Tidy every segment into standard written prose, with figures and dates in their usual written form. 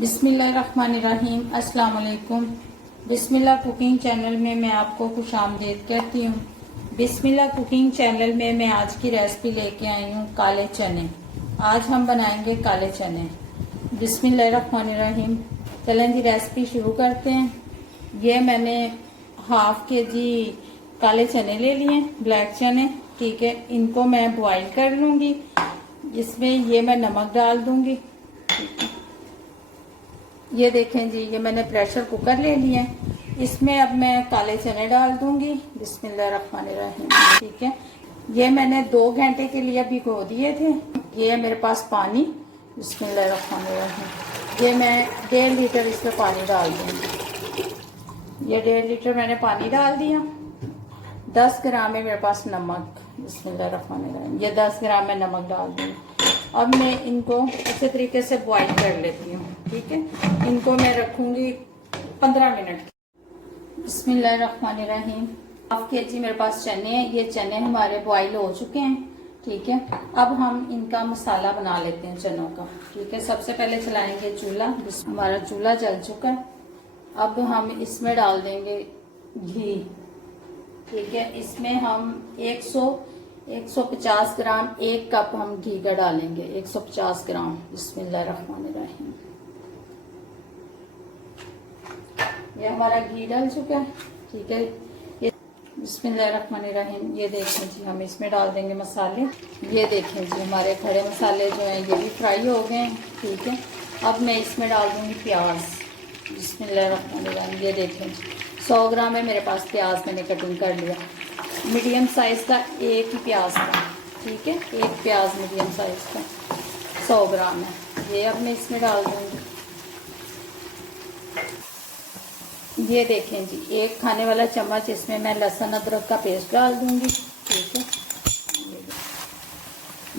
बिस्मिल्लाहिर्रहमानिर्रहीम। अस्सलाम वालेकुम। बिस्मिल्लाह कुकिंग चैनल में मैं आपको खुशामदीद कहती हूँ। बिस्मिल्लाह कुकिंग चैनल में मैं आज की रेसिपी लेके आई हूँ काले चने। आज हम बनाएंगे काले चने। बिस्मिल्लाहिर्रहमानिर्रहीम। चलें जी रेसिपी शुरू करते हैं। ये मैंने हाफ के जी काले चने ले लिए, ब्लैक चने। ठीक है, इनको मैं बॉईल कर लूँगी। इसमें ये मैं नमक डाल दूँगी। ये देखें जी, ये मैंने प्रेशर कुकर ले लिया है। इसमें अब मैं काले चने डाल दूंगी। बिस्मिल्लाहिर्रहमानिर्रहीम। ठीक है, ये मैंने 2 घंटे के लिए भिगो दिए थे। ये है मेरे पास पानी। बिस्मिल्लाहिर्रहमानिर्रहीम। ये मैं 1.5 लीटर इसमें पानी डाल दूंगी। ये 1.5 लीटर मैंने पानी डाल दिया। 10 ग्राम है मेरे पास नमक। बिस्मिल्लाहिर्रहमानिर्रहीम। ये 10 ग्राम में नमक डाल दूंगी। अब मैं इनको अच्छे तरीके से बॉईल कर लेती हूँ। ठीक है, इनको मैं रखूंगी 15 मिनट। बिस्मिल्लाहिर्रहमानिर्रहीम। हाफ के जी मेरे पास चने हैं। ये चने हमारे बॉईल हो चुके हैं। ठीक है, अब हम इनका मसाला बना लेते हैं चनों का। ठीक है, सबसे पहले चलाएंगे चूल्हा। हमारा चूल्हा जल चुका है। अब हम इसमें डाल देंगे घी। ठीक है, इसमें हम 150 ग्राम, 1 कप हम घी का डालेंगे। 150 ग्राम। बिस्मिल्लाहिर्रहमानिर्रहीम। ये हमारा घी डल चुका है। ठीक है, ये बिस्मिल्लाहिर्रहमानिर्रहीम। ये देखें जी, हम इसमें डाल देंगे मसाले। ये देखें जी, हमारे खड़े मसाले जो हैं ये भी फ्राई हो गए हैं। ठीक है, अब मैं इसमें डाल दूंगी प्याज। बिस्मिल्लाहिर्रहमानिर्रहीम। ये देखें जी, 100 ग्राम है मेरे पास प्याज, मैंने कटिंग कर लिया। मीडियम साइज का एक ही प्याज था। ठीक है, एक प्याज मीडियम साइज का 100 ग्राम है। ये अब मैं इसमें डाल दूंगी। ये देखें जी, 1 खाने वाला चम्मच इसमें मैं लहसुन अदरक का पेस्ट डाल दूंगी। ठीक है,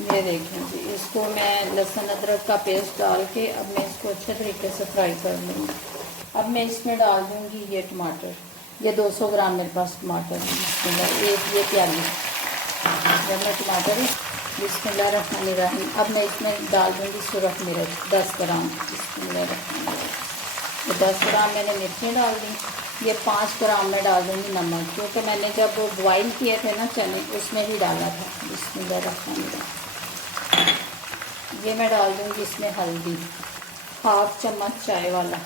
ये देखें जी, इसको मैं लहसुन अदरक का पेस्ट डाल के अब मैं इसको अच्छे तरीके से फ्राई कर लूँगी। अब मैं इसमें डाल दूंगी ये टमाटर। ये 200 ग्राम मेरे पास टमाटर है। एक ये प्याली जब मैं टमाटर है। बिस्मिल्लाहिर्रहमानिर्रहीम। अब मैं इसमें डाल दूंगी सुरख मिर्च 10 ग्राम। बिस्मिल्लाहिर्रहमानिर्रहीम। ये 10 ग्राम मैंने मिर्चें डाल दी। ये 5 ग्राम में डाल दूंगी नमक, क्योंकि मैंने जब बॉईल किए थे ना चने उसमें ही डाला था। बिस्मिल्लाहिर्रहमानिर्रहीम। ये मैं डाल दूंगी इसमें हल्दी, 1/2 चम्मच चाय वाला।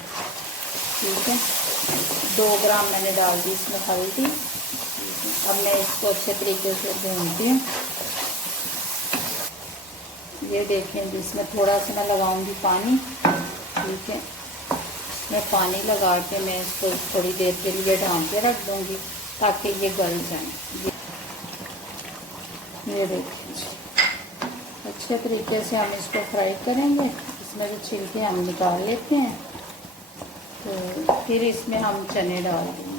ठीक है, 2 ग्राम मैंने डाल दी इसमें हल्दी। अब मैं इसको अच्छे तरीके से भूनती हूँ। ये देखें जी, इसमें थोड़ा सा मैं लगाऊंगी पानी। ठीक है, मैं पानी लगा के मैं इसको थोड़ी देर के लिए ढाँप के रख दूंगी ताकि ये गल जाए। ये देखिए, अच्छे तरीके से हम इसको फ्राई करेंगे। इसमें भी छिलके हम निकाल लेते हैं, तो फिर इसमें हम चने डाल देंगे।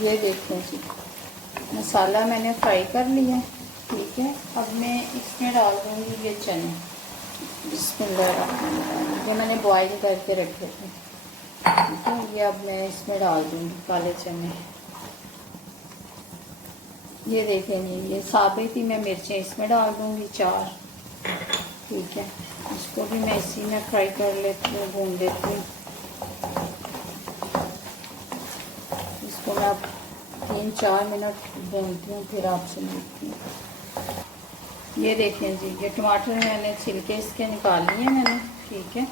ये देखें जी, मसाला मैंने फ्राई कर लिया है। ठीक है, अब मैं इसमें डाल दूंगी ये चने। बिस्मिल्लाहिर्रहमानिर्रहीम। ये मैंने बॉईल करके रखे थे। ठीक है, ये अब मैं इसमें डाल दूंगी काले चने। ये देखें जी, ये साबित ही मैं मिर्चें इसमें डाल दूंगी 4। ठीक है, इसको भी मैं इसी में फ्राई कर लेती हूँ, भून लेती हूँ। इसको मैं अब 3-4 मिनट भूनती हूँ, फिर आपसे मिलती हूँ। ये देखें जी, ये टमाटर मैंने छिलके इसके निकाल लिए मैंने। ठीक है,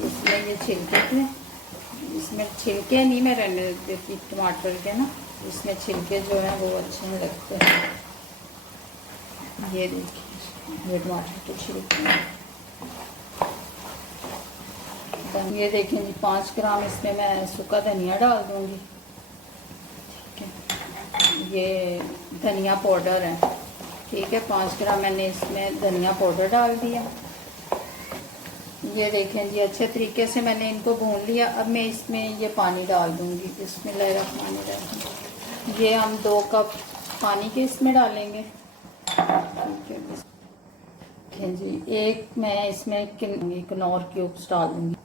इसमें ये छिलके थे, इसमें छिलके नहीं मैं रहने देती टमाटर के ना, इसमें छिलके जो हैं वो अच्छे नहीं लगते हैं। ये देखिए, ये टमाटर के छिलके हैं। ये देखें जी, 5 ग्राम इसमें मैं सूखा धनिया डाल दूंगी। ठीक है, ये धनिया पाउडर है। ठीक है, 5 ग्राम मैंने इसमें धनिया पाउडर डाल दिया। ये देखें जी, अच्छे तरीके से मैंने इनको भून लिया। अब मैं इसमें ये पानी डाल दूंगी। बिस्मिल्लाहिर्रहमानिर्रहीम। ये हम 2 कप पानी के इसमें डालेंगे। ठीक है, देखें जी, एक मैं इसमें कनौर क्यूब्स डाल दूंगी।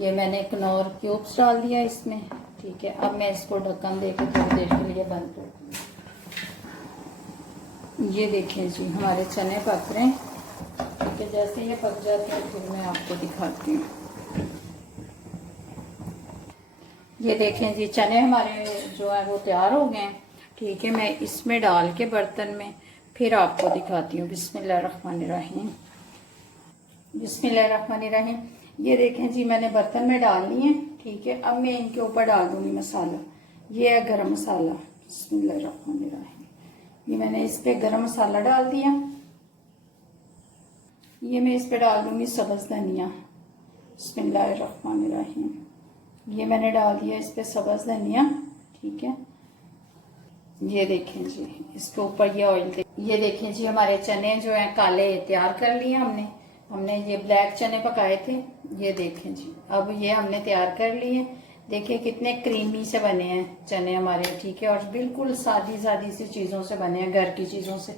ये मैंने कनौर क्यूब्स डाल दिया इसमें। ठीक है, अब मैं इसको ढक्कन देकर थोड़ी देर के लिए बंद कर दूँगी। ये देखें जी, हमारे चने पक रहे हैं। के जैसे ये पक जाते हैं फिर मैं आपको दिखाती हूँ। ये देखें जी, चने हमारे जो है वो तैयार हो गए हैं। ठीक है, मैं इसमें डाल के बर्तन में फिर आपको दिखाती हूँ। बिस्मिल्लाहिर्रहमानिर्रहीम, बिस्मिल्लाहिर्रहमानिर्रहीम। ये देखें जी, मैंने बर्तन में डाल लिए हैं। ठीक है, अब मैं इनके ऊपर डाल दूंगी मसाला। ये है गरम मसाला। बिस्मिल्लाहिर्रहमानिर्रहीम। ये मैंने इस पे गरम मसाला डाल दिया। ये मैं इस पे डाल दूंगी सब्ज़ धनिया। बिस्मिल्लाहिर्रहमानिर्रहीम। ये मैंने डाल दिया इस पे सब्ज़ धनिया। ठीक है, ये देखें जी, इसके ऊपर ये ऑयल ये देखें जी, हमारे चने जो हैं काले तैयार कर लिए हमने ये ब्लैक चने पकाए थे। ये देखें जी, अब ये हमने तैयार कर लिए। देखिए कितने क्रीमी से बने हैं चने हमारे। ठीक है, और बिल्कुल सादी सादी सी चीज़ों से बने हैं, घर की चीज़ों से।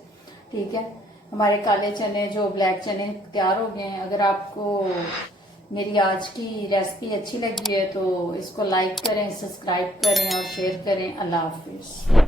ठीक है, हमारे काले चने जो ब्लैक चने तैयार हो गए हैं। अगर आपको मेरी आज की रेसिपी अच्छी लगी है तो इसको लाइक करें, सब्सक्राइब करें और शेयर करें। अल्लाह हाफिज़।